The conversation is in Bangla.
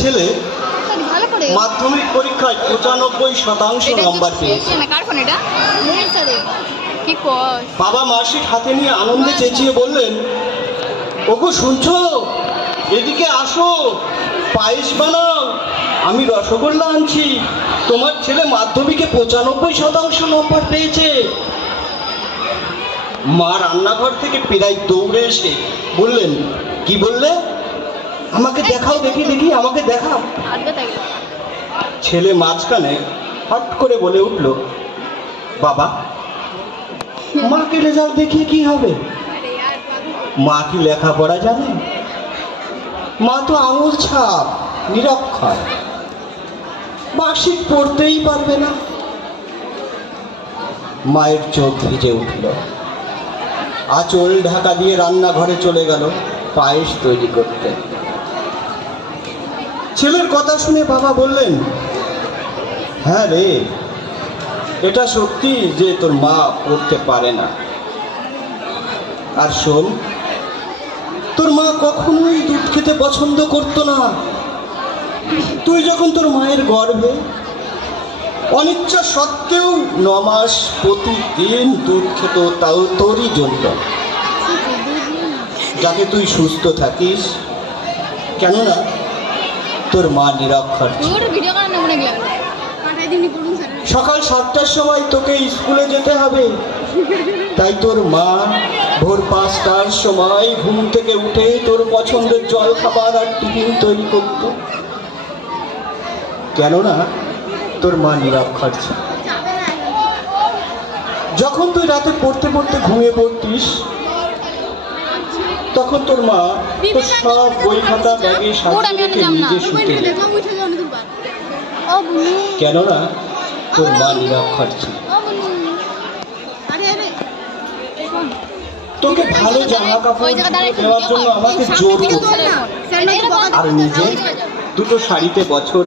ছেলে মাধ্যমিক পরীক্ষায় 95% নম্বর পেয়েছে। বাবা মার্কশিট হাতে নিয়ে আনন্দে চেঁচিয়ে বললেন, ওগো শুনছো, এদিকে আসো, পায়েস বানাও, আমি রসগোল্লা আনছি, তোমার ছেলে মাধ্যমিকে 95% নম্বর পেয়েছে। মা রান্নাঘর থেকে প্রায় দৌড়ে এসে বললেন, কি বললে? আমাকে দেখাও, দেখি দেখি, আমাকে দেখাও। ছেলে মাঝখানে হট করে বলে উঠল, বাবা, মাকে রেজাল্ট দেখিয়ে কি হবে? মা কি লেখাপড়া জানে? মা তো আঙুল ছাপ, নিরক্ষর, মার্কশিট পড়তেই পারবে না। মায়ের চোখ ভিজে উঠল, আঁচল ঢাকা দিয়ে রান্নাঘরে চলে গেল পায়েস তৈরি করতে। ছেলের কথা শুনে বাবা বললেন, হ্যাঁ রে, এটা সত্যি যে তোর মা পড়তে পারে না। আর শোন, তোর মা কখনোই দুধ খেতে পছন্দ করতো না। তুই যখন তোর মায়ের গর্ভে অনিচ্ছা সত্ত্বেও 9 মাস প্রতিদিন দুধ খেত, তাও তোরই জন্য, যাতে তুই সুস্থ থাকিস। কেননা তোর মা নিরক্ষর। সকাল 7টার সময় তোকে স্কুলে যেতে হবে, তাই তোর মা ভোর 5টার সময় ঘুম থেকে উঠে তোর পছন্দের জল খাবার আর টিফিন তৈরি করত। কেননা তোর মা নিরক্ষর ছিল। যখন তুই রাতে পড়তে পড়তে ঘুমিয়ে পড়তিস, তখন তোর মা তোর সব বই খাতা ব্যাগে সাজিয়ে রেখে নিজে শুতে যেত। কেননা তোর মা নিরক্ষর ছিল। তোকে ভালো জামা কাপড় দেওয়ার জন্য আমাকে জোর করত, আর নিজে দুটো শাড়িতে বছর